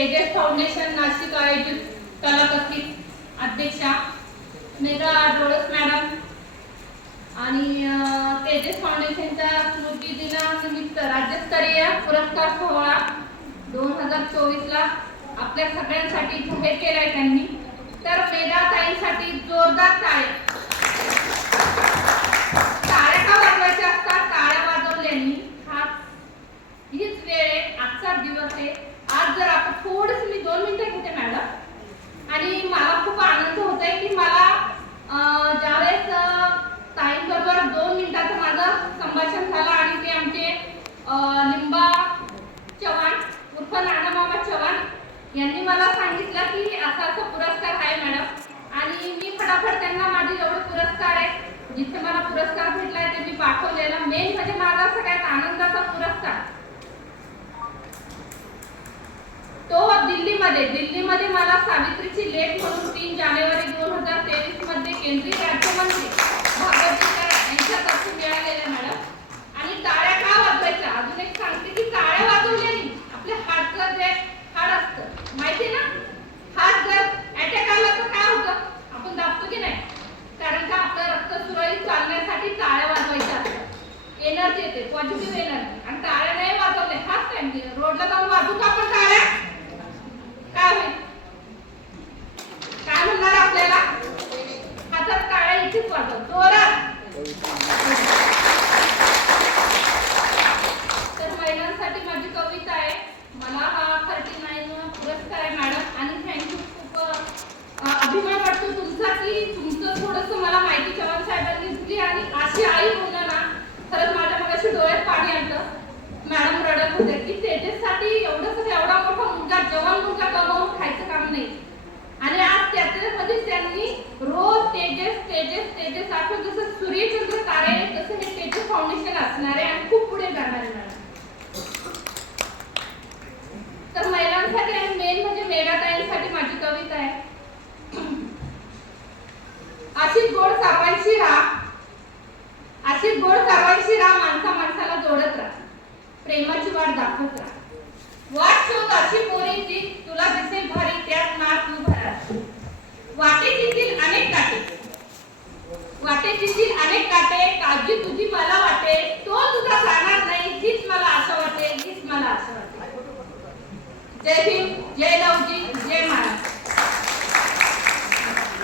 Tejas foundation Nashik आयोजित कलाकथित अध्यक्षा मेघा डोळस madam आणि तेजस फाउंडेशनच्या स्मृती दिनानिमित्त राज्यस्तरीय पुरस्कार सोहळा दोन हजार चोवीसला आपल्या सगळ्यांसाठी जाहीर केलाय त्यांनी. यांनी मला सांगितलं की असा असा पुरस्कार आहे मॅडम. आणि मी फटाफट त्यांना माझे एवढे पुरस्कार आहे जिथे मला पुरस्कार भेटलाय ते मी पाठवलेला. मेन म्हणजे माझा सगळ्यात आनंदाचा पुरस्कार. तो दिल्लीमध्ये दिल्लीमध्ये मला सावित्रीची लेख म्हणून तीन जानेवारी दोन हजार तेवीसमध्ये केंद्रीय एनर्जी येते पॉझिटिव्ह एनर्जी आणि टाळ्या नाही वाजवले हाच टाइम रोडला जाऊन वाजू का म्हणजे की तेजससाठी एवढं सगळं एवढा मोठा मुलगा जवान मुलगा कमावून खायचं काम नाही. आणि आज त्याच्यामध्ये त्यांनी रोज तेजस तेजस तेजस आपण जसं सूर्यचंद्र तारे तसं हे तेजस फाउंडेशन असणार आहे आणि खूप पुढे जाणार आहे तर महिलांसाठी आणि मेन म्हणजे मेघाताईंसाठी माझी कविता आहे. अशीच गोड सर्वांशी राहा अशी गोड सर्वांशी राहा माणसा माणसाला जोडत राहा प्रेमाची वाट दाखवत राहा वाट शोध अशी पोरी जी तुला दिसेल भारी त्यात ना तू भरा वाटे येतील अनेक काटे. वाटेत अनेक काटे. काळजी तुझी मला वाटे. तो तुझा जाणार नाही हीच मला असं वाटे हीच मला असं वाटे. जय भीम जय लवजी